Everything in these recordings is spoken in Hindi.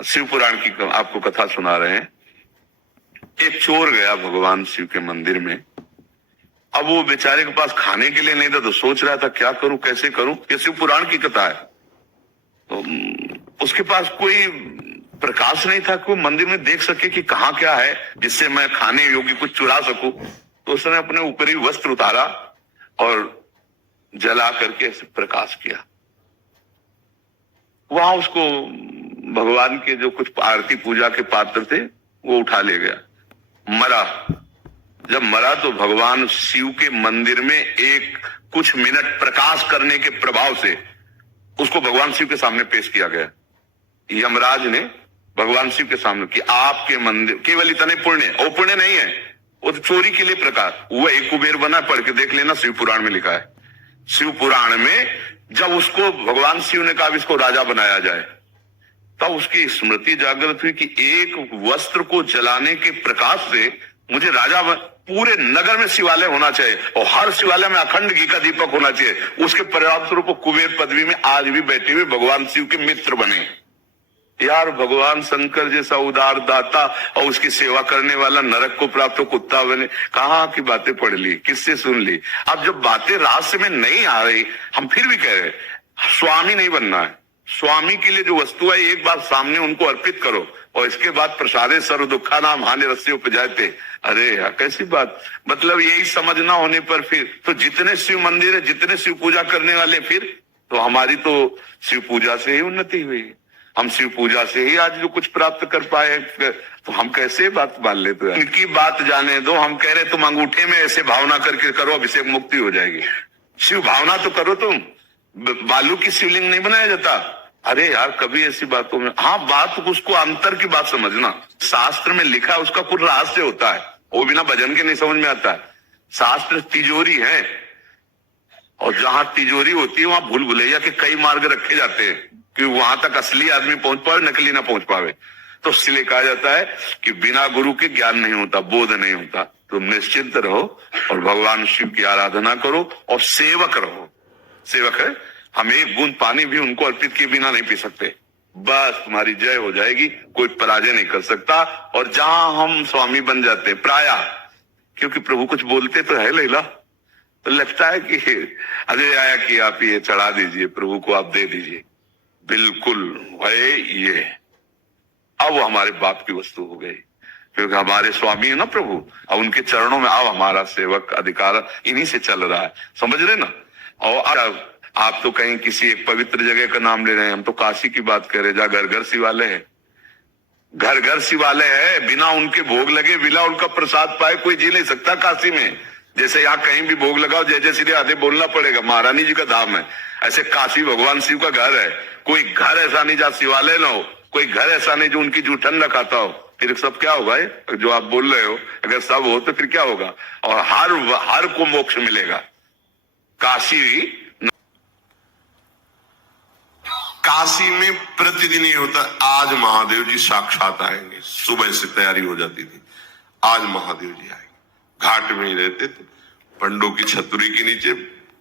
शिव पुराण की आपको कथा सुना रहे हैं। एक चोर गया भगवान शिव के मंदिर में। अब वो बेचारे के पास खाने के लिए नहीं था, तो सोच रहा था क्या करूं, कैसे करूं। ये शिव पुराण की कथा है। तो उसके पास कोई प्रकाश नहीं था कि वो मंदिर में देख सके कि कहाँ क्या है जिससे मैं खाने योग्य कुछ चुरा सकूं। तो उसने अपने ऊपरी वस्त्र उतारा और जला करके प्रकाश किया। वहां उसको भगवान के जो कुछ आरती पूजा के पात्र थे वो उठा ले गया। मरा। जब मरा तो भगवान शिव के मंदिर में एक कुछ मिनट प्रकाश करने के प्रभाव से उसको भगवान शिव के सामने पेश किया गया। यमराज ने भगवान शिव के सामने कि आपके मंदिर केवल इतने पुण्य, वो पुण्य नहीं है, वो तो चोरी के लिए प्रकाश। वो एक कुबेर बना, पढ़ के देख लेना, शिव पुराण में लिखा है। शिव पुराण में जब उसको भगवान शिव ने कहा इसको राजा बनाया जाए, तब उसकी स्मृति जागृत हुई कि एक वस्त्र को जलाने के प्रकाश से मुझे राजा पूरे नगर में शिवालय होना चाहिए और हर शिवालय में अखंड घी का दीपक होना चाहिए। उसके परिणाम स्वरूप कुबेर पदवी में आज भी बैठे हुए भगवान शिव के मित्र बने। यार, भगवान शंकर जैसा उदार दाता और उसकी सेवा करने वाला नरक को प्राप्त कुत्ता बने। कहाँ की बातें पढ़ ली, किससे सुन ली। अब जब बातें रहस्य में नहीं आ रही, हम फिर भी कह रहे स्वामी नहीं बनना है। स्वामी के लिए जो वस्तु है एक बार सामने उनको अर्पित करो और इसके बाद प्रसादे सर्व दुखा नाम हानि रस्सी उपजाते। अरे यार, कैसी बात। मतलब यही समझना होने पर फिर तो जितने शिव मंदिर है, जितने शिव पूजा करने वाले, फिर तो हमारी तो शिव पूजा से ही उन्नति हुई। हम शिव पूजा से ही आज जो कुछ प्राप्त कर पाए, तो हम कैसे बात मान लेते हैं। इनकी बात जाने दो। हम कह रहे तुम अंगूठे में ऐसे भावना करके करो, अभिषेक मुक्ति हो जाएगी। शिव भावना तो करो तुम। बालू की शिवलिंग नहीं बनाया जाता। अरे यार, कभी ऐसी बातों में बात उसको अंतर की बात समझना। शास्त्र में लिखा है, उसका कुछ रहस्य होता है, वो बिना भजन के नहीं समझ में आता है। शास्त्र तिजोरी है और जहां तिजोरी होती है वहां भूल भुलैया के कई मार्ग रखे जाते हैं कि वहां तक असली आदमी पहुंच पावे, नकली ना पहुंच पावे। तो इसलिए कहा जाता है कि बिना गुरु के ज्ञान नहीं होता, बोध नहीं होता। तुम निश्चिंत रहो और भगवान शिव की आराधना करो और सेवक रहो। सेवक है, हम एक बूंद पानी भी उनको अर्पित किए बिना नहीं पी सकते। बस तुम्हारी जय हो जाएगी, कोई पराजय नहीं कर सकता। और जहां हम स्वामी बन जाते प्राय, क्योंकि प्रभु कुछ बोलते तो है लैला, तो लगता है कि अजय आया कि आप ये चढ़ा दीजिए, प्रभु को आप दे दीजिए। बिल्कुल है ये। अब वो हमारे बाप की वस्तु हो गई, क्योंकि हमारे स्वामी है ना प्रभु। अब उनके चरणों में अब हमारा सेवक अधिकार इन्हीं से चल रहा है। समझ रहे ना। और आप तो कहीं किसी एक पवित्र जगह का नाम ले रहे हैं, हम तो काशी की बात कर रहे हैं जहाँ घर घर शिवालय है। घर घर शिवालय है, बिना उनके भोग लगे, बिना उनका प्रसाद पाए कोई जी नहीं सकता काशी में। जैसे यहाँ कहीं भी भोग लगाओ जय जय श्री राधे बोलना पड़ेगा, महारानी जी का धाम है, ऐसे काशी भगवान शिव का घर है। कोई घर ऐसा नहीं जहाँ शिवालय ना हो, कोई घर ऐसा नहीं जो उनकी जूठन न खाता हो। फिर सब क्या होगा जो आप बोल रहे हो, अगर सब हो तो फिर क्या होगा। और हर को मोक्ष मिलेगा। काशी में प्रतिदिन ये होता, आज महादेव जी साक्षात आएंगे। सुबह से तैयारी हो जाती थी, आज महादेव जी आएंगे। घाट में ही रहते थे, पंडों की छतरी के नीचे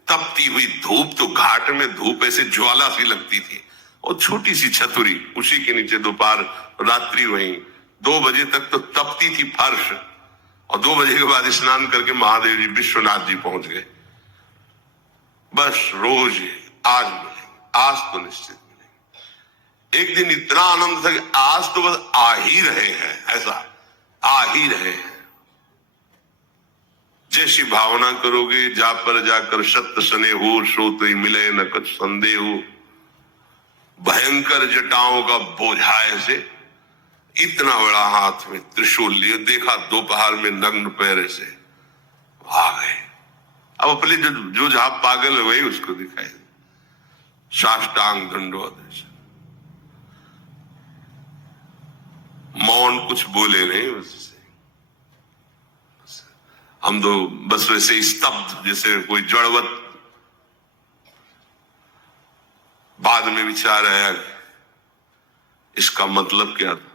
तपती हुई धूप, तो घाट में धूप ऐसे ज्वाला सी लगती थी और छोटी सी छतरी, उसी के नीचे दोपहर रात्रि वहीं 2 बजे तक तो तपती थी फर्श। और 2 बजे के बाद स्नान करके महादेव जी विश्वनाथ जी पहुंच गए। बस रोज आज मिलेंगे, आज तो निश्चित मिलेंगे। एक दिन इतना आनंद था कि आज तो बस आ ही रहे हैं, ऐसा आ ही रहे हैं। जैसी भावना करोगे, जा पर जाकर सत्य सने हो, सो तो ही मिले न कुछ संदेह हो। भयंकर जटाओं का बोझा ऐसे, इतना बड़ा हाथ में त्रिशूल लिए, देखा दोपहर में नग्न पैर से आ गए। अब अपने जो जहां पागल हुए उसको दिखाई, साष्टांग दंडवत, मौन, कुछ बोले नहीं उससे। हम तो बस वैसे स्तब्ध, जैसे कोई जड़वत। बाद में विचार आया इसका मतलब क्या था।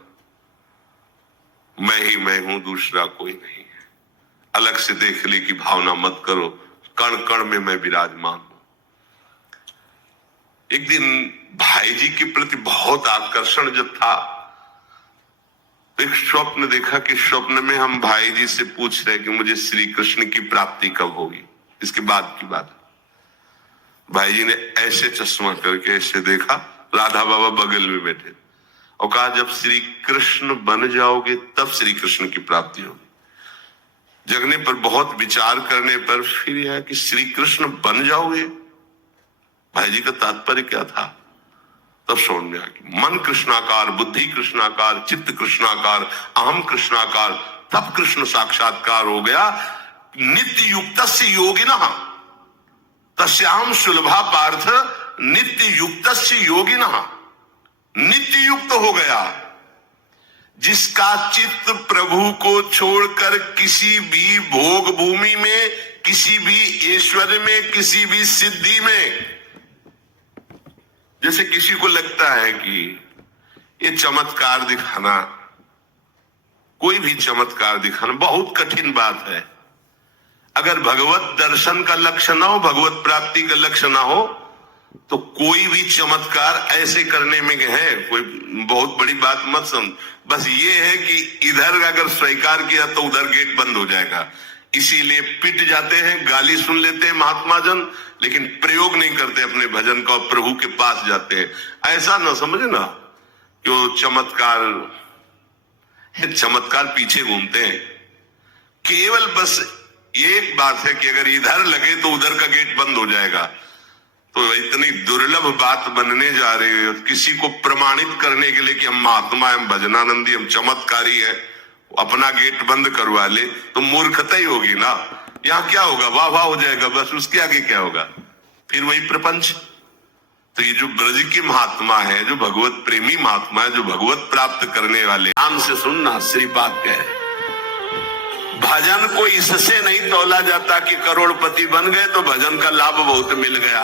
मैं ही मैं हूं, दूसरा कोई नहीं है। अलग से देख ली की भावना मत करो, कण कण में मैं विराजमान हूं। एक दिन भाई जी के प्रति बहुत आकर्षण जब था, तो एक स्वप्न देखा कि स्वप्न में हम भाई जी से पूछ रहे कि मुझे श्री कृष्ण की प्राप्ति कब होगी। इसके बाद की बात, भाई जी ने ऐसे चश्मा करके ऐसे देखा, राधा बाबा बगल में बैठे, और कहा जब श्री कृष्ण बन जाओगे तब श्री कृष्ण की प्राप्ति होगी। जगने पर, बहुत विचार करने पर फिर यह कि श्री कृष्ण बन जाओगे, भाई जी का तात्पर्य क्या था? तब समझ में आ गया, मन कृष्णाकार, बुद्धि कृष्णाकार, चित्त कृष्णाकार, अहम कृष्णाकार, तब कृष्ण साक्षात्कार हो गया। नित्य युक्तस्य योगिनः तस्याहं सुलभा पार्थ नित्य युक्तस्य योगिनः। नित्य युक्त हो गया जिसका चित्त प्रभु को छोड़कर किसी भी भोग भूमि में, किसी भी ऐश्वर्य में, किसी भी सिद्धि में, जैसे किसी को लगता है कि ये चमत्कार दिखाना, कोई भी चमत्कार दिखाना बहुत कठिन बात है। अगर भगवत दर्शन का लक्ष्य ना हो, भगवत प्राप्ति का लक्ष्य ना हो, तो कोई भी चमत्कार ऐसे करने में है कोई बहुत बड़ी बात मत समझ। बस ये है कि इधर अगर स्वीकार किया तो उधर गेट बंद हो जाएगा, इसीलिए पिट जाते हैं, गाली सुन लेते हैं महात्मा जन, लेकिन प्रयोग नहीं करते अपने भजन का, प्रभु के पास जाते हैं। ऐसा ना समझे ना कि वो चमत्कार पीछे घूमते हैं। केवल बस एक बात है कि अगर इधर लगे तो उधर का गेट बंद हो जाएगा। तो इतनी दुर्लभ बात बनने जा रही है, किसी को प्रमाणित करने के लिए कि हम महात्मा, हम भजनानंदी, हम चमत्कारी है, अपना गेट बंद करवा ले तो मूर्खता ही होगी ना। यहाँ क्या होगा? वाह वाह हो जाएगा, बस उसके आगे क्या होगा? फिर वही प्रपंच। तो ये जो ब्रज के महात्मा है, जो भगवत प्रेमी महात्मा है, जो भगवत प्राप्त करने वाले, ध्यान से सुनना, श्रीपाद कहे भजन को इससे नहीं तौला जाता कि करोड़पति बन गए तो भजन का लाभ बहुत मिल गया,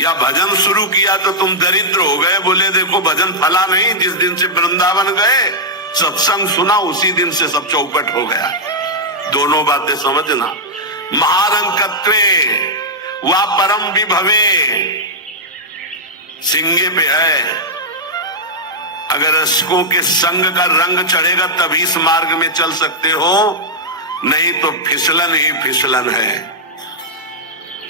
या भजन शुरू किया तो तुम दरिद्र हो गए, बोले देखो भजन फला नहीं, जिस दिन से वृंदावन गए सत्संग सुना उसी दिन से सब चौपट हो गया। दोनों बातें समझना। महारंकत्वे वा परम विभवे सिंगे पे है। अगर रसिकों के संग का रंग चढ़ेगा तभी इस मार्ग में चल सकते हो, नहीं तो फिसलन ही फिसलन है।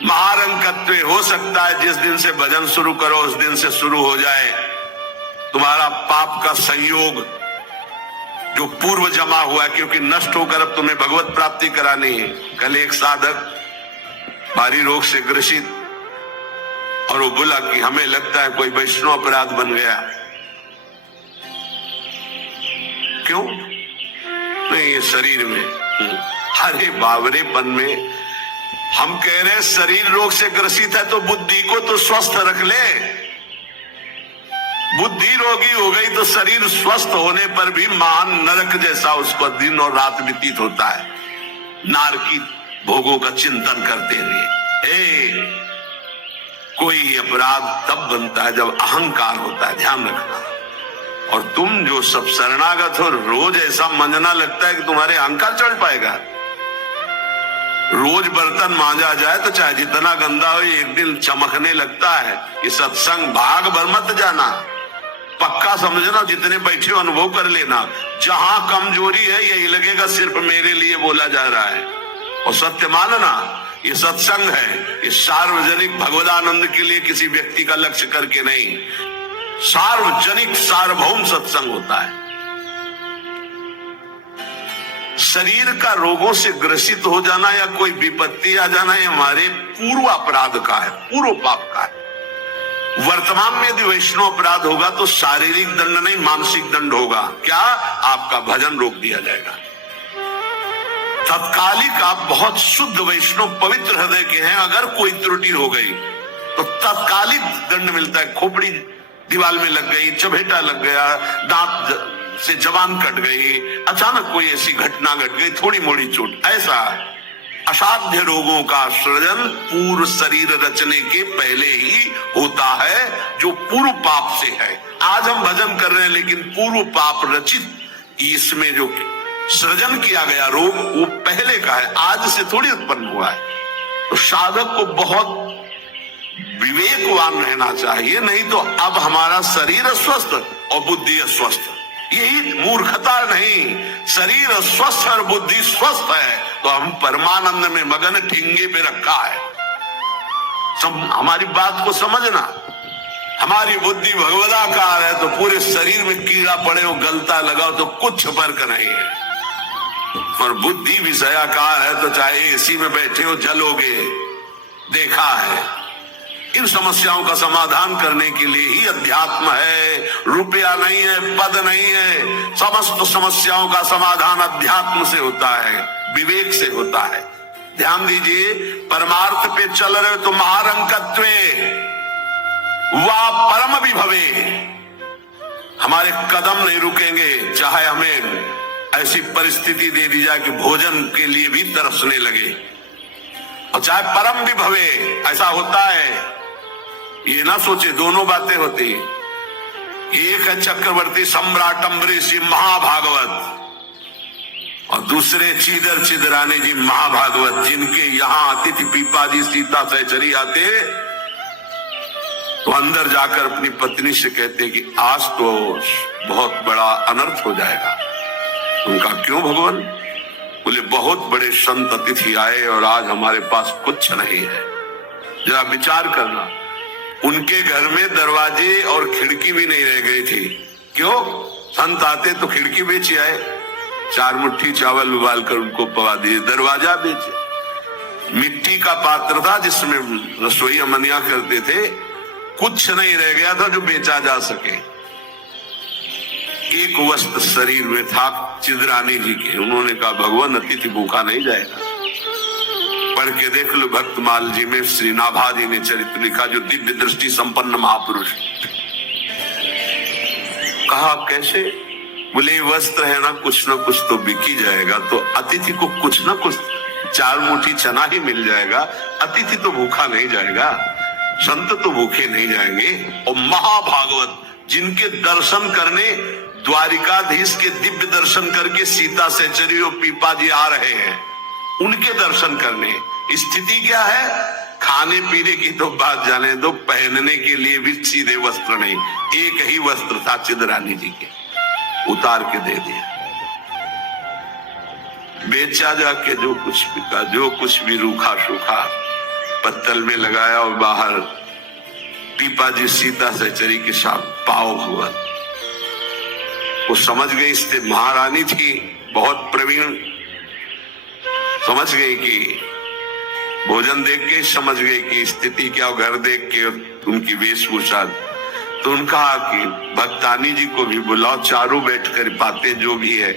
महारंकत्व हो सकता है जिस दिन से भजन शुरू करो उस दिन से शुरू हो जाए तुम्हारा पाप का संयोग जो पूर्व जमा हुआ है, क्योंकि नष्ट होकर अब तुम्हें भगवत प्राप्ति करानी है। कल एक साधक भारी रोग से ग्रसित, और वो बोला कि हमें लगता है कोई वैष्णव अपराध बन गया। क्यों? नहीं, ये शरीर में, अरे बावरेपन में हम कह रहे हैं शरीर रोग से ग्रसित है तो बुद्धि को तो स्वस्थ रख ले। बुद्धि रोगी हो गई तो शरीर स्वस्थ होने पर भी महान नरक जैसा उसको दिन और रात व्यतीत होता है, नारकी भोगों का चिंतन करते हुए। कोई अपराध तब बनता है जब अहंकार होता है, ध्यान रखना। और तुम जो सब शरणागत हो, रोज ऐसा मंजना लगता है कि तुम्हारे अहंकार चढ़ पाएगा। रोज बर्तन मांजा जाए तो चाहे जितना गंदा हो एक दिन चमकने लगता है। ये सत्संग भाग भर मत जाना, पक्का समझना, जितने बैठे हो अनुभव कर लेना। जहां कमजोरी है यही लगेगा सिर्फ मेरे लिए बोला जा रहा है, और सत्य मानना ये सत्संग है, ये सार्वजनिक भगवदानंद के लिए किसी व्यक्ति का लक्ष्य करके नहीं, सार्वजनिक सार्वभौम सत्संग होता है। शरीर का रोगों से ग्रसित हो जाना या कोई विपत्ति आ जाना ये हमारे पूर्व अपराध का है, पूर्व पाप का है। वर्तमान में यदि वैष्णव अपराध होगा तो शारीरिक दंड नहीं मानसिक दंड होगा। क्या? आपका भजन रोक दिया जाएगा। तत्कालिक आप बहुत शुद्ध वैष्णव पवित्र हृदय के हैं, अगर कोई त्रुटि हो गई तो तत्कालिक दंड मिलता है। खोपड़ी दीवार में लग गई, चबेटा लग गया, दांत से जबान कट गई, अचानक कोई ऐसी घटना घट गई, थोड़ी मोड़ी चोट, ऐसा असाध्य रोगों का सृजन पूर्व शरीर रचने के पहले ही होता है, जो पूर्व पाप से है। आज हम भजन कर रहे हैं लेकिन पूर्व पाप रचित इसमें जो सृजन किया गया रोग वो पहले का है, आज से थोड़ी उत्पन्न हुआ है। तो साधक को बहुत विवेकवान रहना चाहिए, नहीं तो अब हमारा शरीर अस्वस्थ और बुद्धि अस्वस्थ, यही मूर्खता नहीं। शरीर स्वस्थ और बुद्धि स्वस्थ है तो हम परमानंद में मगन ठिंगे पे रखा है। हमारी बात को समझना। हमारी बुद्धि भगवदाकार है तो पूरे शरीर में कीड़ा पड़े हो, गलता लगाओ तो कुछ फर्क नहीं है। और बुद्धि विषयाकार है तो चाहे एसी में बैठे हो जलोगे। देखा है। इन समस्याओं का समाधान करने के लिए ही अध्यात्म है। रुपया नहीं है, पद नहीं है। समस्त समस्याओं का समाधान अध्यात्म से होता है, विवेक से होता है। ध्यान दीजिए, परमार्थ पे चल रहे तो महारंकत्वे वा परम विभवे, हमारे कदम नहीं रुकेंगे। चाहे हमें ऐसी परिस्थिति दे दी जाए कि भोजन के लिए भी तरसने लगे, और चाहे परम विभवे, ऐसा होता है। ये ना सोचे दोनों बातें होती। एक है चक्रवर्ती सम्राट अम्बरीश जी महाभागवत, और दूसरे चीदर चिदरानी जी महाभागवत, जिनके यहाँ अतिथि पीपाजी सीता सहचरी आते तो अंदर जाकर अपनी पत्नी से कहते कि आज तो बहुत बड़ा अनर्थ हो जाएगा। उनका क्यों भगवान? बोले बहुत बड़े संत अतिथि आए और आज हमारे पास कुछ नहीं है। जरा विचार करना, उनके घर में दरवाजे और खिड़की भी नहीं रह गई थी। क्यों? संत आते तो खिड़की बेचे आए, 4 मुट्ठी चावल उबाल कर उनको पवा दिए, दरवाजा बेचे। मिट्टी का पात्र था जिसमें रसोई अमनिया करते थे, कुछ नहीं रह गया था जो बेचा जा सके। एक वस्त्र शरीर में था चिदरानी जी के। उन्होंने कहा भगवान अतिथि भूखा नहीं जाएगा। पढ़ के देख लो भक्तमाल जी में श्री नाभा जी ने चरित्र लिखा, जो दिव्य दृष्टि संपन्न महापुरुष। कहा कैसे? बोले वस्त्र है ना कुछ तो बिक ही जाएगा, तो अतिथि को कुछ ना कुछ 4 मुट्ठी चना ही मिल जाएगा। अतिथि तो भूखा नहीं जाएगा, संत तो भूखे नहीं जाएंगे। और महाभागवत जिनके दर्शन करने द्वारिकाधीश के दिव्य दर्शन करके सीता सहचरी और पीपा जी आ रहे हैं, उनके दर्शन करने। स्थिति क्या है? खाने पीने की तो बात जाने दो, पहनने के लिए भी सीधे वस्त्र नहीं। एक ही वस्त्र था चिदरानी जी के, उतार के दे दिया। बेचा जाके जो कुछ बिका, जो कुछ भी रूखा सूखा पत्तल में लगाया और बाहर पीपा जी सीता सहचरी के साथ पाओ भगवान। वो समझ गई, इससे महारानी थी बहुत प्रवीण, समझ गई कि भोजन देख के समझ गई कि स्थिति क्या, घर देख के उनकी वेशभूषा। तो उनका कि भक्तानी जी को भी बुलाओ, चारों बैठकर बातें जो भी है।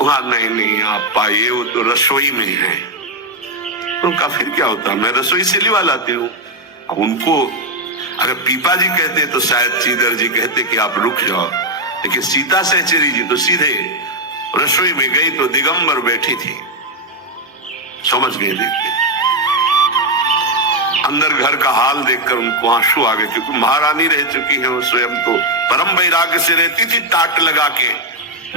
वहां नहीं आप पाइए, वो तो रसोई में है। उनका फिर क्या होता, मैं रसोई से लिवा लाती हूँ। अब उनको अगर पीपा जी कहते तो शायद चीदर जी कहते कि आप रुक जाओ, लेकिन सीता सहचरी जी तो सीधे रसोई में गई तो दिगंबर बैठी थी। समझ गए, देखते अंदर घर का हाल देखकर उनको आंसू आ गए, क्योंकि महारानी रह चुकी है वो स्वयं तो परम वैराग्य से रहती थी, टाट लगा के।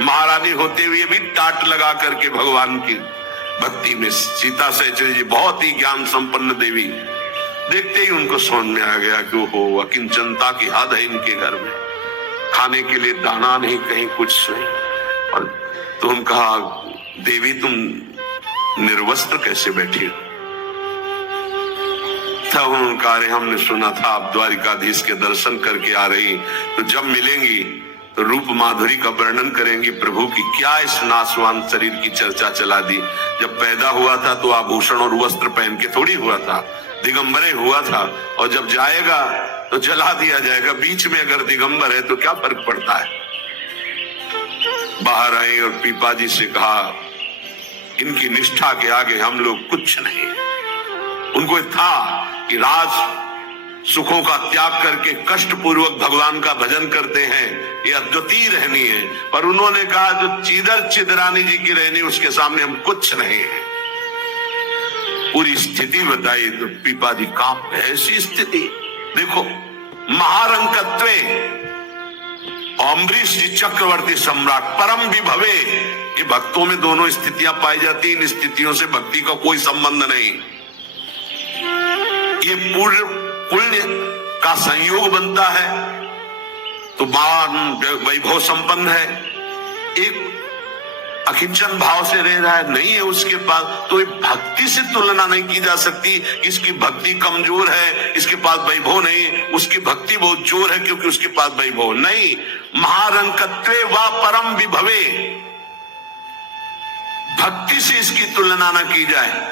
महारानी होते हुए भी टाट लगा करके भगवान की भक्ति में। सीता सहचरी जी बहुत ही ज्ञान संपन्न देवी, देखते ही उनको समझ में आ गया कि वो अकिंचनता की हद है इनके घर में, खाने के लिए दाना नहीं, कहीं कुछ नहीं। और तो उन्होंने कहा देवी तुम निर्वस्त्र कैसे बैठी हो? तब उन्होंने कहा अरे हमने सुना था आप द्वारिकाधीश के दर्शन करके आ रही, तो जब मिलेंगी तो रूप माधुरी का वर्णन करेंगी प्रभु की। क्या इस नासवान शरीर की चर्चा चला दी। जब पैदा हुआ था तो आभूषण और वस्त्र पहन के थोड़ी हुआ था, दिगंबरे हुआ था, और जब जाएगा तो जला दिया जाएगा। बीच में अगर दिगंबर है तो क्या फर्क पड़ता है। बाहर आई और पीपा जी से कहा इनकी निष्ठा के आगे हम लोग कुछ नहीं। उनको था कि राज सुखों का त्याग करके कष्ट पूर्वक भगवान का भजन करते हैं, ये अद्वितीय रहनी है। पर उन्होंने कहा जो चीदर चिदरानी जी की रहनी, उसके सामने हम कुछ नहीं है। पूरी स्थिति बताई तो पीपा जी कांप गए। ऐसी स्थिति देखो, महारंकत्वे अम्बरीश जी चक्रवर्ती सम्राट परम विभवे, ये भक्तों में दोनों स्थितियां पाई जाती। इन स्थितियों से भक्ति का कोई संबंध नहीं। ये पुण्य का संयोग बनता है तो महान वैभव संपन्न है, एक अकिंचन भाव से रह रहा है, नहीं है उसके पास, तो ये भक्ति से तुलना नहीं की जा सकती। इसकी भक्ति कमजोर है, इसके पास वैभव नहीं, उसकी भक्ति बहुत जोर है क्योंकि उसके पास वैभव नहीं। महारंकत्वे व परम विभवे, भक्ति से इसकी तुलना न की जाए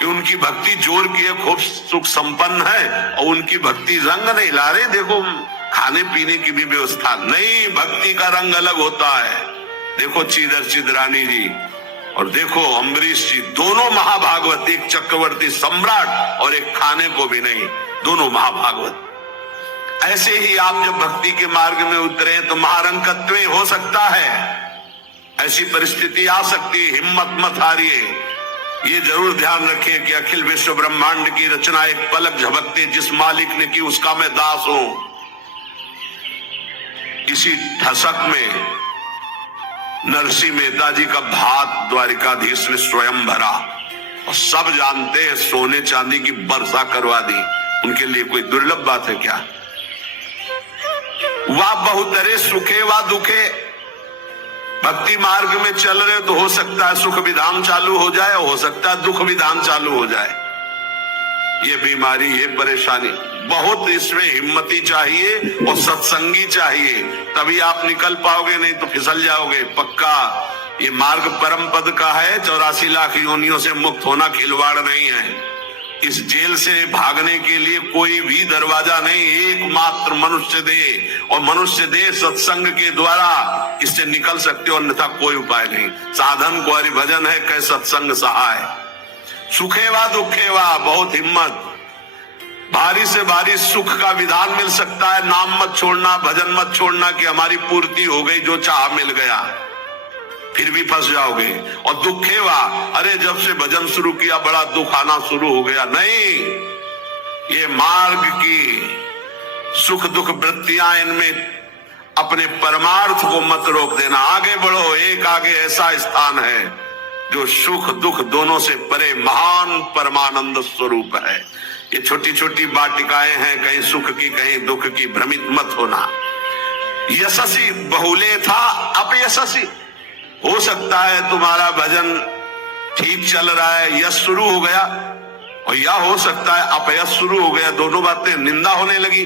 कि उनकी भक्ति जोर की है, खूब सुख संपन्न है, और उनकी भक्ति रंग नहीं ला रहे, देखो खाने पीने की भी व्यवस्था नहीं, भक्ति का रंग अलग होता है। देखो चीदर चिदरानी जी और देखो अम्बरीश जी, दोनों महाभागवत, एक चक्रवर्ती सम्राट और एक खाने को भी नहीं, दोनों महाभागवत। ऐसे ही आप जब भक्ति के मार्ग में उतरे तो महारंकत्व हो सकता है, ऐसी परिस्थिति आ सकती है, हिम्मत मत हारिए। ये जरूर ध्यान रखिए कि अखिल विश्व ब्रह्मांड की रचना एक पलक झपकते जिस मालिक ने की उसका मैं दास हूं। इसी ठसक में नरसिंह मेहता जी का भात द्वारिकाधीश ने स्वयं भरा और सब जानते हैं सोने चांदी की वर्षा करवा दी। उनके लिए कोई दुर्लभ बात है क्या? वाह बहुतरे सुखे व दुखे, भक्ति मार्ग में चल रहे तो हो सकता है सुख विधान चालू हो जाए, हो सकता है दुख विधान चालू हो जाए। ये बीमारी, ये परेशानी, बहुत इसमें हिम्मती चाहिए और सत्संगी चाहिए, तभी आप निकल पाओगे, नहीं तो फिसल जाओगे पक्का। ये मार्ग परम पद का है, 84 लाख योनियों से मुक्त होना खिलवाड़ नहीं है। इस जेल से भागने के लिए कोई भी दरवाजा नहीं, एकमात्र मनुष्य देह, और मनुष्य देह सत्संग के द्वारा इससे निकल सकते हो, अन्यथा कोई उपाय नहीं। साधन को हरिभजन है, कह सत्संग सहाय। सुखेवा दुखेवा, बहुत हिम्मत, भारी से भारी सुख का विधान मिल सकता है, नाम मत छोड़ना, भजन मत छोड़ना कि हमारी पूर्ति हो गई, जो चाह मिल गया, फिर भी फंस जाओगे। और दुखेवा, अरे जब से भजन शुरू किया बड़ा दुख आना शुरू हो गया, नहीं, ये मार्ग की सुख दुख वृत्तियां, इनमें अपने परमार्थ को मत रोक देना, आगे बढ़ो। एक आगे ऐसा स्थान है जो सुख दुख दोनों से परे महान परमानंद स्वरूप है। ये छोटी छोटी वाटिकाएं हैं, कहीं सुख की कहीं दुख की, भ्रमित मत होना। यशस्वी बहुले था अपयशस्वी, हो सकता है तुम्हारा भजन ठीक चल रहा है, यश शुरू हो गया, और या हो सकता है अपयश शुरू हो गया, दोनों बातें, निंदा होने लगी।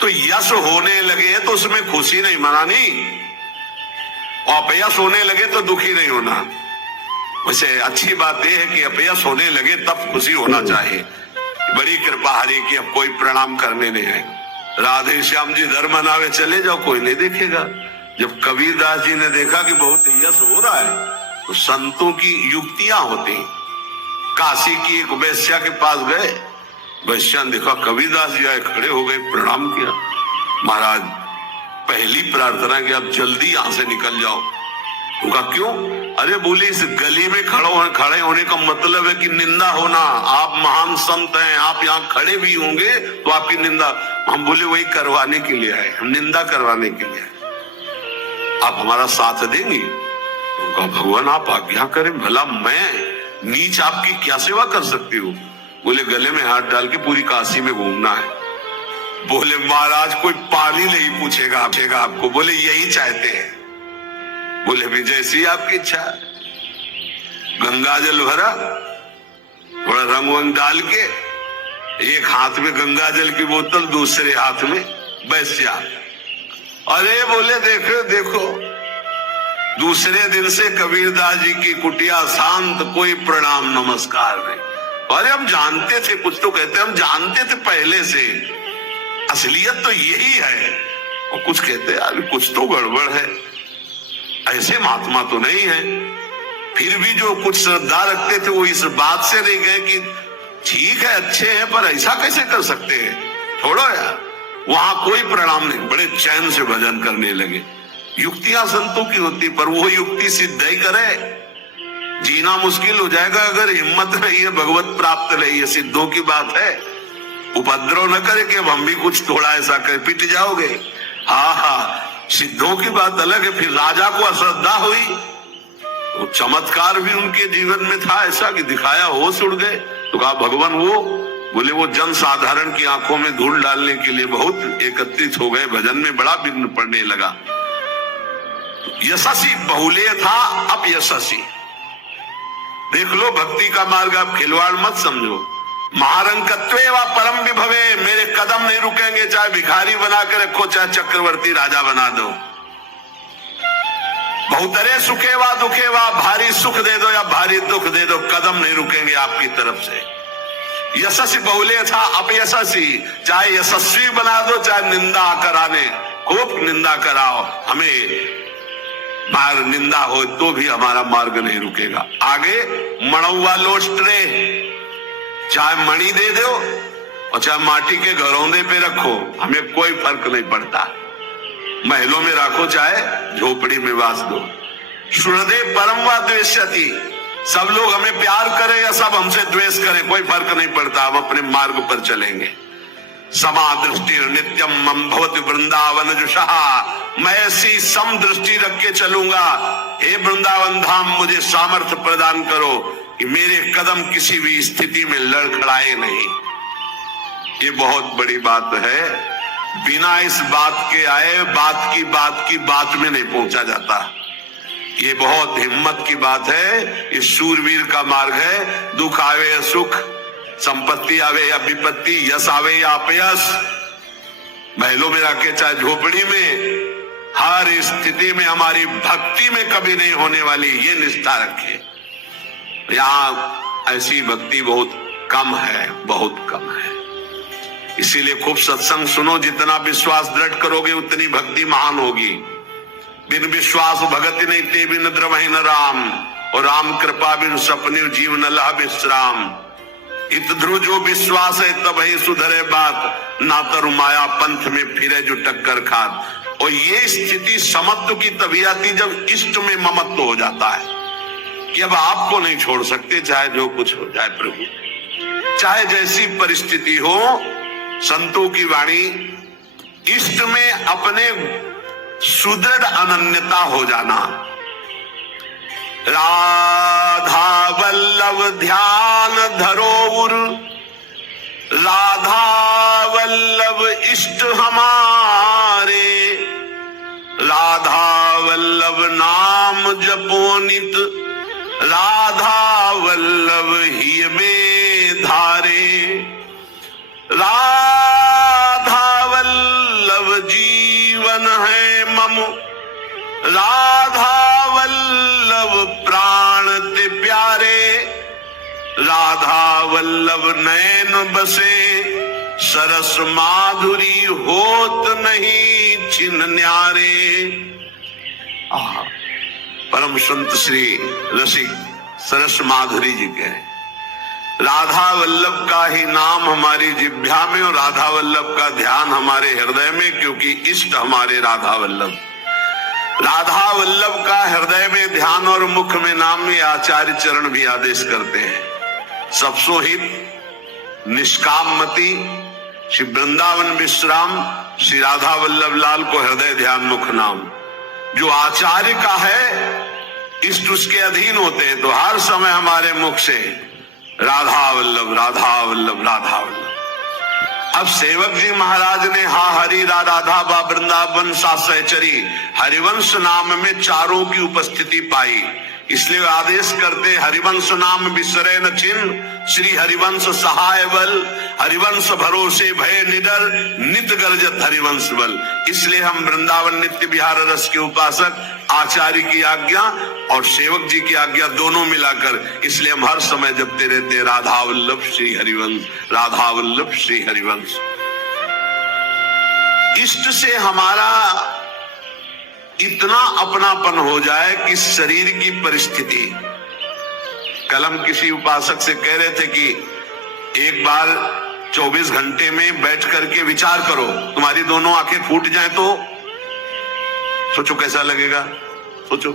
तो यश होने लगे तो उसमें खुशी नहीं मनानी, और अपयश होने लगे तो दुखी नहीं होना। वैसे अच्छी बात यह है कि अपयश होने लगे तब खुशी होना चाहिए। बड़ी कृपा हरि की, अब कोई प्रणाम करने नहीं है। राधे श्याम जी धर्म मनावे चले जाओ, कोई नहीं देखेगा। जब कबीरदास जी ने देखा कि बहुत यश हो रहा है तो संतों की युक्तियां होती। काशी की एक वैश्या के पास गए, वैश्या ने देखा कबीरदास जी आए, खड़े हो गए, प्रणाम किया। महाराज पहली प्रार्थना कि आप जल्दी यहां से निकल जाओ। उनका क्यों? अरे बोले इस गली में खड़े होने का मतलब है कि निंदा होना। आप महान संत हैं, आप यहाँ खड़े भी होंगे तो आपकी निंदा। हम बोले वही करवाने के लिए आए, हम निंदा करवाने के लिए आए, आप हमारा साथ देंगे? उनका भगवान आप आज्ञा करें, भला मैं नीच आपकी क्या सेवा कर सकती हूँ? बोले गले में हाथ डाल के पूरी काशी में घूमना है। बोले महाराज कोई पानी नहीं पूछेगा आपको। बोले यही चाहते हैं। बोले भी जैसी आपकी इच्छा। गंगा जल भरा, थोड़ा रंग वंग डाल के, एक हाथ में गंगा जल की बोतल, दूसरे हाथ में वैश्या। अरे बोले देखो देखो, दूसरे दिन से कबीरदास जी की कुटिया शांत, कोई प्रणाम नमस्कार नहीं। अरे हम जानते थे, कुछ तो कहते हम जानते थे पहले से, असलियत तो यही है। और कुछ कहते अभी कुछ तो गड़बड़ है, ऐसे महात्मा तो नहीं है। फिर भी जो कुछ श्रद्धा रखते थे वो इस बात से नहीं गए कि ठीक है अच्छे हैं पर ऐसा कैसे कर सकते हैं, छोड़ो यार। वहां कोई प्रणाम नहीं, बड़े चैन से भजन करने लगे। युक्तियां संतों की होती, पर वो युक्ति सिद्ध ही करे, जीना मुश्किल हो जाएगा अगर हिम्मत नहीं है, भगवत प्राप्त नहीं है। सिद्धों की बात है, उपद्रव न करे कि अब हम भी कुछ थोड़ा ऐसा कर, पिट जाओगे। हाँ, सिद्धों की बात अलग है। फिर राजा को अश्रद्धा हुई तो चमत्कार भी उनके जीवन में था ऐसा कि दिखाया, होश उड़ गए। तो कहा भगवान वो बोले वो जन साधारण की आंखों में धूल डालने के लिए बहुत एकत्रित हो गए, भजन में बड़ा विघ्न पड़ने लगा। यशस्वी बहुलेय था, अब यशस्वी। देख लो भक्ति का मार्ग, आप खिलवाड़ मत समझो। महारंकत्वे व परम विभवे, मेरे कदम नहीं रुकेंगे, चाहे भिखारी बना कर रखो, चाहे चक्रवर्ती राजा बना दो। बहुतरे सुखे व दुखे व, भारी सुख दे दो या भारी दुख दे दो, कदम नहीं रुकेंगे आपकी तरफ से। यशस्वी बहुलेय था, अपयशस्वी, चाहे यशस्वी बना दो चाहे निंदा कराने, खूब निंदा कराओ, हमें मार निंदा हो तो भी हमारा मार्ग नहीं रुकेगा। आगे मणौवा लोस्ट्रे, चाहे मणि दे दो और चाहे माटी के घरौंदे पे रखो, हमें कोई फर्क नहीं पड़ता। महलों में रखो चाहे झोपड़ी में वास दो। सुहृदे परम व द्वेष्यति, सब लोग हमें प्यार करें या सब हमसे द्वेष करें, कोई फर्क नहीं पड़ता, हम अपने मार्ग पर चलेंगे। समा दृष्टि नित्यम मम भवति वृंदावन जुषहा, मैं ऐसी सम दृष्टि रख के चलूंगा। हे वृंदावन धाम, मुझे सामर्थ्य प्रदान करो कि मेरे कदम किसी भी स्थिति में लड़खड़ाए नहीं। ये बहुत बड़ी बात है। बिना इस बात के आए बात की बात में नहीं पहुंचा जाता। ये बहुत हिम्मत की बात है, ये शूरवीर का मार्ग है। दुख आवे या सुख, संपत्ति आवे या विपत्ति, यश आवे या अपयश, महलों में रखे चाहे झोपड़ी में, हर स्थिति में हमारी भक्ति में कभी नहीं होने वाली, ये निष्ठा रखे। यहाँ ऐसी भक्ति बहुत कम है, बहुत कम है। इसीलिए खूब सत्संग सुनो, जितना विश्वास दृढ़ करोगे उतनी भक्ति महान होगी। बिन विश्वास भगति नहीं ते बिन द्रवहि न राम, और राम कृपा बिन सपने जीवन लह विश्राम। इत ध्रुव जो विश्वास है तब ही सुधरे बात, ना तरु माया पंथ में फिरे जो टक्कर खात। और ये स्थिति समत्व की तभी आती जब इष्ट में ममत्व हो जाता है कि अब आपको नहीं छोड़ सकते, चाहे जो कुछ हो जाए प्रभु, चाहे जैसी परिस्थिति हो। संतों की वाणी, इष्ट में अपने सुदृढ़ अनन्यता हो जाना। राधा वल्लभ ध्यान धरोउर, राधा वल्लभ इष्ट हमारे, राधा वल्लभ नाम जपोनित, राधा वल्लभ ही में धारे। राधा वल्लभ जीवन है मम, राधा वल्लभ प्राण ते प्यारे, राधा वल्लभ नैन बसे, सरस माधुरी होत नहीं छिन न्यारे। परम संत श्री रसिक सरस माधुरी जी के राधा वल्लभ का ही नाम हमारी जिह्वा में और राधा वल्लभ का ध्यान हमारे हृदय में, क्योंकि इष्ट हमारे राधा वल्लभ। राधा वल्लभ का हृदय में ध्यान और मुख में नाम में आचार्य चरण भी आदेश करते हैं। सबसो हित निष्कामति श्री वृंदावन विश्राम श्री राधा वल्लभ लाल को हृदय ध्यान मुख नाम। जो आचार्य का है इष्ट उसके अधीन होते हैं, तो हर समय हमारे मुख से राधा वल्लभ राधा वल्लभ राधा वल्लभ। अब सेवक जी महाराज ने हा हरि राधा बा वृंदावन सा सहचरी हरिवंश नाम में चारों की उपस्थिति पाई, इसलिए आदेश करते हरिवंश नाम विसरे न चिन्ह, श्री हरिवंश सहाय बल, हरिवंश भरोसे भय निडर, नित गर्जत हरिवंश बल। इसलिए हम वृंदावन नित्य विहार रस के उपासक आचार्य की आज्ञा और सेवक जी की आज्ञा दोनों मिलाकर, इसलिए हम हर समय जपते रहते राधा वल्लभ श्री हरिवंश, राधा वल्लभ श्री हरिवंश। इष्ट से हमारा इतना अपनापन हो जाए कि शरीर की परिस्थिति, कल हम किसी उपासक से कह रहे थे कि एक बार 24 घंटे में बैठ करके विचार करो, तुम्हारी दोनों आंखें फूट जाए तो सोचो कैसा लगेगा। सोचो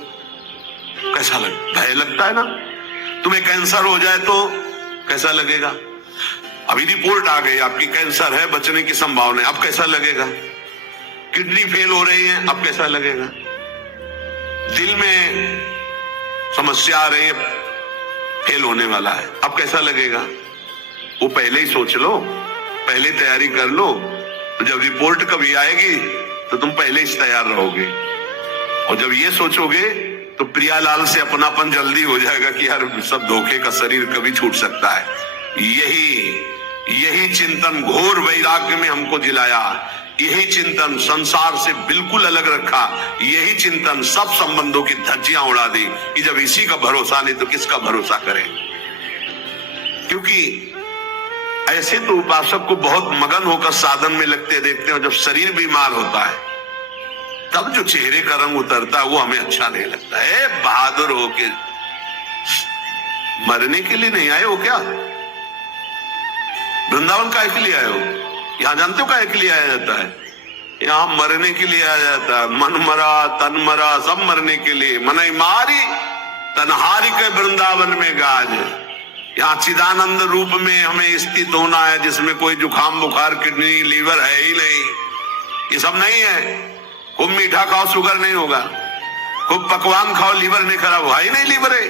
कैसा लगे, भय लगता है ना। तुम्हें कैंसर हो जाए तो कैसा लगेगा। अभी रिपोर्ट आ गई आपकी कैंसर है, बचने की संभावना है, अब कैसा लगेगा। किडनी फेल हो रही है, अब कैसा लगेगा। दिल में समस्या आ रही है, फेल होने वाला है, अब कैसा लगेगा। वो पहले ही सोच लो, पहले तैयारी कर लो, तो जब रिपोर्ट कभी आएगी तो तुम पहले ही तैयार रहोगे। और जब ये सोचोगे तो प्रियालाल से अपनापन जल्दी हो जाएगा कि यार सब धोखे का शरीर कभी छूट सकता है। यही चिंतन घोर वैराग्य में हमको जिलाया, यही चिंतन संसार से बिल्कुल अलग रखा, यही चिंतन सब संबंधों की धज्जियां उड़ा दी कि जब इसी का भरोसा नहीं तो किसका भरोसा करें। क्योंकि ऐसे तो उपासक को बहुत मगन होकर साधन में लगते देखते हैं, जब शरीर बीमार होता है तब जो चेहरे का रंग उतरता है वो हमें अच्छा नहीं लगता है। बहादुर होके मरने के लिए नहीं आए हो क्या? वृंदावन काहे के लिए आए हो? यहां जानते हो काहे के लिए आया जाता है? यहां मरने के लिए आया जाता है। मन मरा तन मरा सब मरने के लिए। मनई मारी तनहारी के वृंदावन में गाज। यहाँ चिदानंद रूप में हमें स्थित होना है, जिसमें कोई जुकाम बुखार किडनी लीवर है ही नहीं। ये सब नहीं है। खूब मीठा खाओ शुगर नहीं होगा, खूब पकवान खाओ लीवर नहीं खराब हुआ ही नहीं लीवर है।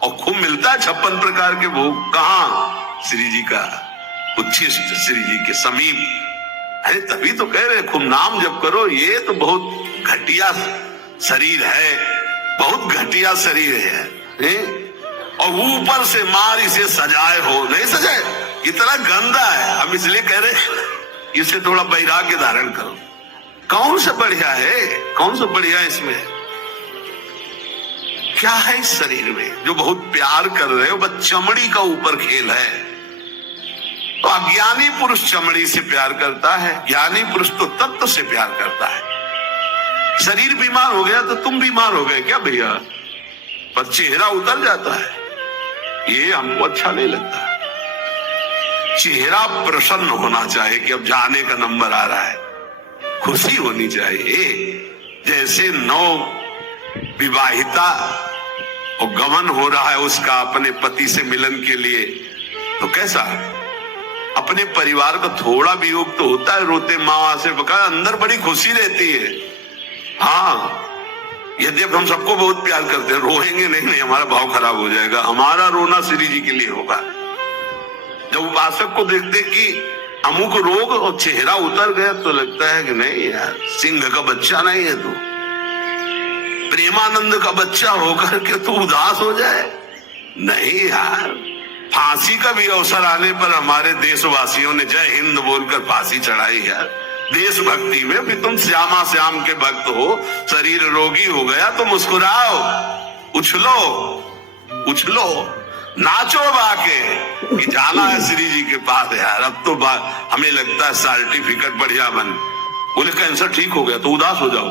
और खूब मिलता है 56 प्रकार के भोग। कहाँ? श्री जी का उच्छिष्ट, श्री जी के समीप। अरे तभी तो कह रहे खूब नाम जप करो। ये तो बहुत घटिया शरीर है, बहुत घटिया शरीर है। और ऊपर से मार इसे सजाए हो, नहीं सजाए, इतना गंदा है। हम इसलिए कह रहे इसे थोड़ा वैराग्य धारण करो। कौन सा बढ़िया है? कौन सा बढ़िया इसमें? क्या है इस शरीर में जो बहुत प्यार कर रहे हो? बस चमड़ी का ऊपर खेल है। तो अज्ञानी पुरुष चमड़ी से प्यार करता है, ज्ञानी पुरुष तो तत्व से प्यार करता है। शरीर बीमार हो गया तो तुम बीमार हो गए क्या भैया? पर चेहरा उतर जाता है, ये हमको अच्छा नहीं लगता। चेहरा प्रसन्न होना चाहिए कि अब जाने का नंबर आ रहा है, खुशी होनी चाहिए। जैसे नौ विवाहिता और गमन हो रहा है उसका अपने पति से मिलन के लिए, तो कैसा अपने परिवार का थोड़ा वियोग तो होता है, रोते माँ से बका, अंदर बड़ी खुशी रहती है। हाँ, यद्यप हम सबको बहुत प्यार करते हैं, रोएंगे नहीं, हमारा भाव खराब हो जाएगा। हमारा रोना श्री जी के लिए होगा। जब उपासक को देखते कि अमुक रोग और चेहरा उतर गया तो लगता है कि नहीं यार, सिंह का बच्चा नहीं है तू, प्रेमानंद का बच्चा होकर के तू उदास हो जाए। नहीं यार, फांसी का भी अवसर आने पर हमारे देशवासियों ने जय हिंद बोलकर फांसी चढ़ाई यार, देशभक्ति में। फिर तुम श्यामा श्याम के भक्त हो, शरीर रोगी हो गया तो मुस्कुराओ, उछलो उछलो, नाचो बाके कि जाना है श्री जी के पास यार। अब तो हमें लगता है सर्टिफिकेट बढ़िया बन, बोले कैंसर ठीक हो गया तो उदास हो जाओ।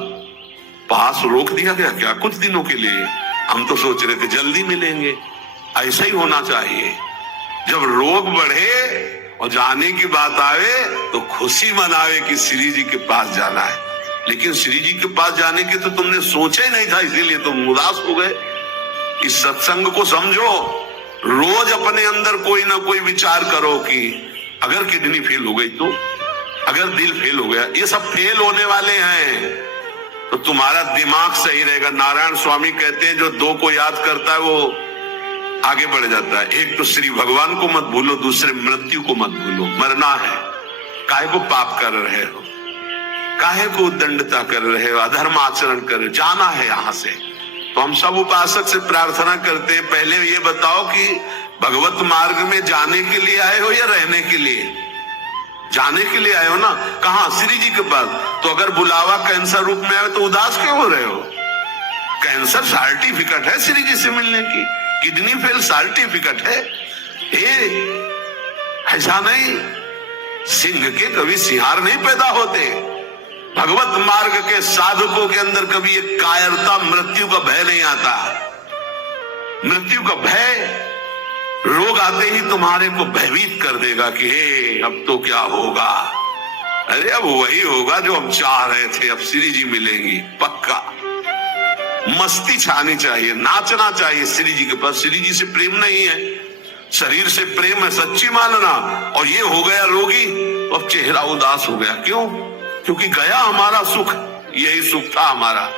पास रोक दिया गया क्या कुछ दिनों के लिए? हम तो सोच रहे थे जल्दी मिलेंगे। ऐसा ही होना चाहिए। जब रोग बढ़े और जाने की बात आवे तो खुशी मनावे कि श्री जी के पास जाना है। लेकिन श्री जी के पास जाने के तो तुमने सोचा ही नहीं था, इसीलिए तुम उदास हो गए। इस सत्संग को समझो। रोज अपने अंदर कोई ना कोई विचार करो कि अगर किडनी फेल हो गई तो, अगर दिल फेल हो गया, ये सब फेल होने वाले हैं तो तुम्हारा दिमाग सही रहेगा। नारायण स्वामी कहते हैं जो दो को याद करता है वो आगे बढ़ जाता है। एक तो श्री भगवान को मत भूलो, दूसरे मृत्यु को मत भूलो। मरना है, काहे को पाप कर रहे हो, काहे को उद्दंडता कर रहे हो, अधर्म आचरण कर रहे हो, जाना है यहां से। तो हम सब उपासक से प्रार्थना करते हैं, पहले ये बताओ कि भगवत मार्ग में जाने के लिए आए हो या रहने के लिए? जाने के लिए आए हो ना। कहां? श्री जी के पास। तो अगर बुलावा कैंसर रूप में आए तो उदास क्यों हो रहे हो? कैंसर सर्टिफिकेट है श्री जी से मिलने की, किडनी फेल सर्टिफिकेट है। ऐसा नहीं, सिंह के कभी सिंहार नहीं पैदा होते। भगवत मार्ग के साधकों के अंदर कभी एक कायरता, मृत्यु का भय नहीं आता। मृत्यु का भय रोग आते ही तुम्हारे को भयभीत कर देगा कि हे अब तो क्या होगा। अरे अब वही होगा जो हम चाह रहे थे, अब श्री जी मिलेंगी पक्का। मस्ती छानी चाहिए, नाचना चाहिए श्री जी के पास। श्री जी से प्रेम नहीं है, शरीर से प्रेम है, सच्ची मानना। और ये हो गया रोगी, अब चेहरा उदास हो गया। क्यों? क्योंकि गया हमारा सुख, यही सुख था हमारा।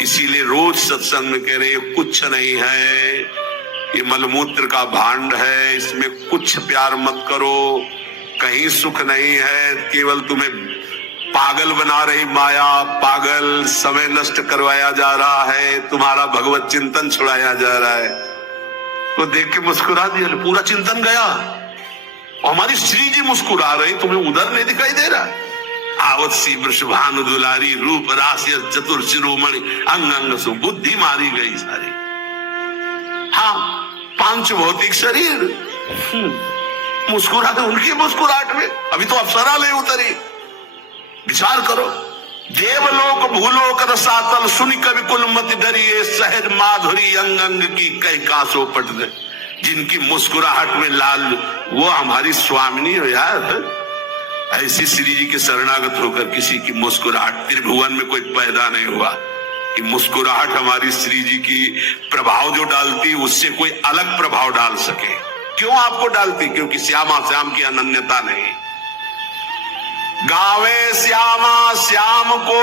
इसीलिए रोज सत्संग में कह रहे कुछ नहीं है, ये मलमूत्र का भांड है, इसमें कुछ प्यार मत करो, कहीं सुख नहीं है, केवल तुम्हें पागल बना रही माया, पागल समय नष्ट करवाया जा रहा है, तुम्हारा भगवत चिंतन छुड़ाया जा रहा है। तो देख के मुस्कुरा दिया, पूरा चिंतन गया। और हमारी श्री जी मुस्कुरा रही, तुम्हें उधर नहीं दिखाई दे रहा? आवत सी वृषभानु दुलारी, रूप राशि चतुर शिरोमणि, अंग अंग सु बुद्धि मारी गई सारी। हाँ, पांच भौतिक शरीर मुस्कुराते, उनकी मुस्कुराहट में अभी तो अप्सरा ले उतरी। विचार करो, देवलोक भूलोक रसातल, सुनि कवि कुल मति डरिए, सहज माधुरी अंग अंग की कई कासो पट गए। जिनकी मुस्कुराहट में लाल, वो हमारी स्वामिनी हो यार। ऐसी श्री जी के शरणागत होकर किसी की मुस्कुराहट, त्रिभुवन में कोई पैदा नहीं हुआ कि मुस्कुराहट हमारी श्री जी की प्रभाव जो डालती, उससे कोई अलग प्रभाव डाल सके। क्यों आपको डालती? क्योंकि श्यामा श्याम की अनन्यता नहीं। गावे श्यामा श्याम को,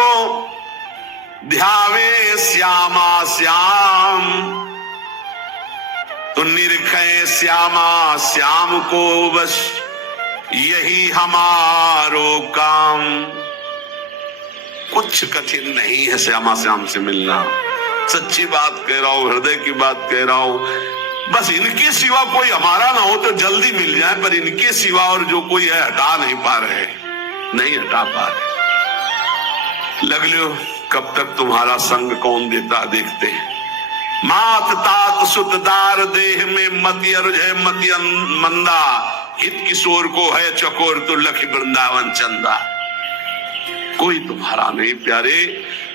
ध्यावे श्यामा श्याम, तो निरखे श्यामा श्याम को, बस यही हमारो काम। कुछ कठिन नहीं है श्यामा श्याम से मिलना। सच्ची बात कह रहा हूं, हृदय की बात कह रहा हूं। बस इनके सिवा कोई हमारा ना हो तो जल्दी मिल जाए, पर इनके सिवा और जो कोई है हटा नहीं पा रहे, नहीं हटा पा रहे। लग लो कब तक तुम्हारा संग कौन देता देखते हैं। मात तात सुतदार देह में मति अरुझे मति मंदा, हित किशोर को है चकोर तो लखी वृंदावन चंदा। कोई तुम्हारा नहीं प्यारे।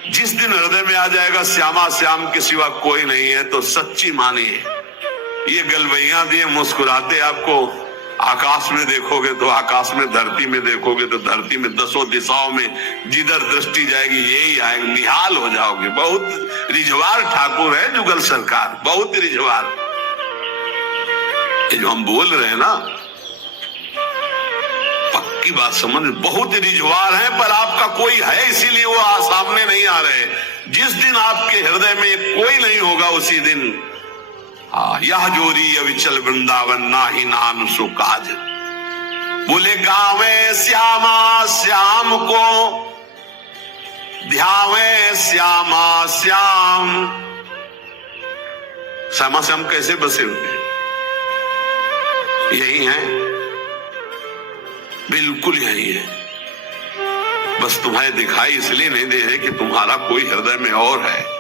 जिस दिन हृदय में आ जाएगा श्यामा श्याम के सिवा कोई नहीं है, तो सच्ची मानिए। ये गलवैया दिए मुस्कुराते आपको, आकाश में देखोगे तो आकाश में, धरती में देखोगे तो धरती में, दसों दिशाओं में जिधर दृष्टि जाएगी यही आएगा, निहाल हो जाओगे। बहुत रिझवार ठाकुर है जुगल सरकार, बहुत रिझवार। ये जो हम बोल रहे हैं ना, पक्की बात समझ, बहुत रिझवार है, पर आपका कोई है इसीलिए वो सामने नहीं आ रहे। जिस दिन आपके हृदय में कोई नहीं होगा उसी दिन यह जोरी अविचल वृंदावन नाही नाम सो काज। बोले गावे श्यामा श्याम को, ध्यावे श्यामा श्याम। श्यामा श्याम कैसे बसे हुए? यही है, बिल्कुल यही है। बस तुम्हें दिखाई इसलिए नहीं दे रहे कि तुम्हारा कोई हृदय में और है।